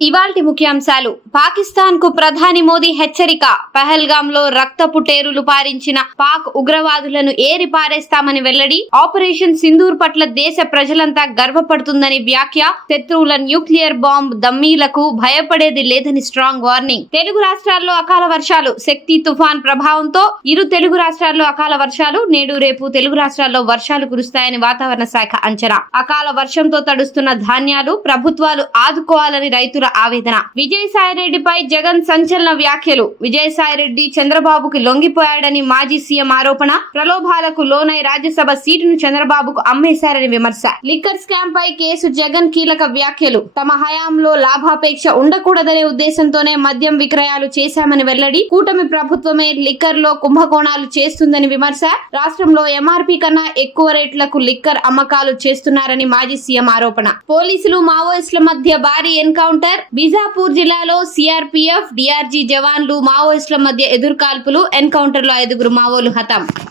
ఇవాల్టి ముఖ్యాంశాలు. పాకిస్తాన్ కు ప్రధాని మోదీ హెచ్చరిక. పహల్గామ్ లో రక్తపు టేరులు పారించిన పాక్ ఉగ్రవాదులను ఏరి పారేస్తామని వెల్లడి. ఆపరేషన్ సింధూర్ పట్ల దేశ ప్రజలంతా గర్వపడుతుందని వ్యాఖ్య. శత్రువుల న్యూక్లియర్ బాంబ్ దమ్మీలకు భయపడేది లేదని స్ట్రాంగ్ వార్నింగ్. తెలుగు రాష్ట్రాల్లో అకాల వర్షాలు. శక్తి తుఫాన్ ప్రభావంతో ఇరు తెలుగు రాష్ట్రాల్లో అకాల వర్షాలు. నేడు రేపు తెలుగు రాష్ట్రాల్లో వర్షాలు కురుస్తాయని వాతావరణ శాఖ అంచనా. అకాల వర్షంతో తడుస్తున్న ధాన్యాలు. ప్రభుత్వాలు ఆదుకోవాలని రైతుల ఆవేదన. విజయసాయిరెడ్డిపై జగన్ సంచలన వ్యాఖ్యలు. విజయసాయిరెడ్డి చంద్రబాబుకి లొంగిపోయాడని మాజీ సీఎం ఆరోపణ. ప్రలోభాలకు లోనై రాజ్యసభ సీటును చంద్రబాబుకు అమ్మేశారని విమర్శ. లిక్కర్ స్కామ్ పై కేసు. జగన్ కీలక వ్యాఖ్యలు. తమ హయాంలో లాభాపేక్ష ఉండకూడదనే ఉద్దేశంతోనే మద్యం విక్రయాలు చేశామని వెల్లడి. కూటమి ప్రభుత్వమే లిక్కర్ లో కుంభకోణాలు చేస్తుందని విమర్శ. రాష్ట్రంలో ఎంఆర్పీ కన్నా ఎక్కువ రేట్లకు లిక్కర్ అమ్మకాలు చేస్తున్నారని మాజీ సీఎం ఆరోపణ. పోలీసులు మావోయిస్టుల మధ్య భారీ ఎన్కౌంటర్. బీజాపూర్ జిల్లాలో సిఆర్పీఎఫ్, డిఆర్జీ జవాన్లు మావోయిస్టుల మధ్య ఎదురుకాల్పులు. ఎన్కౌంటర్ లో 5 మావోలు హతం.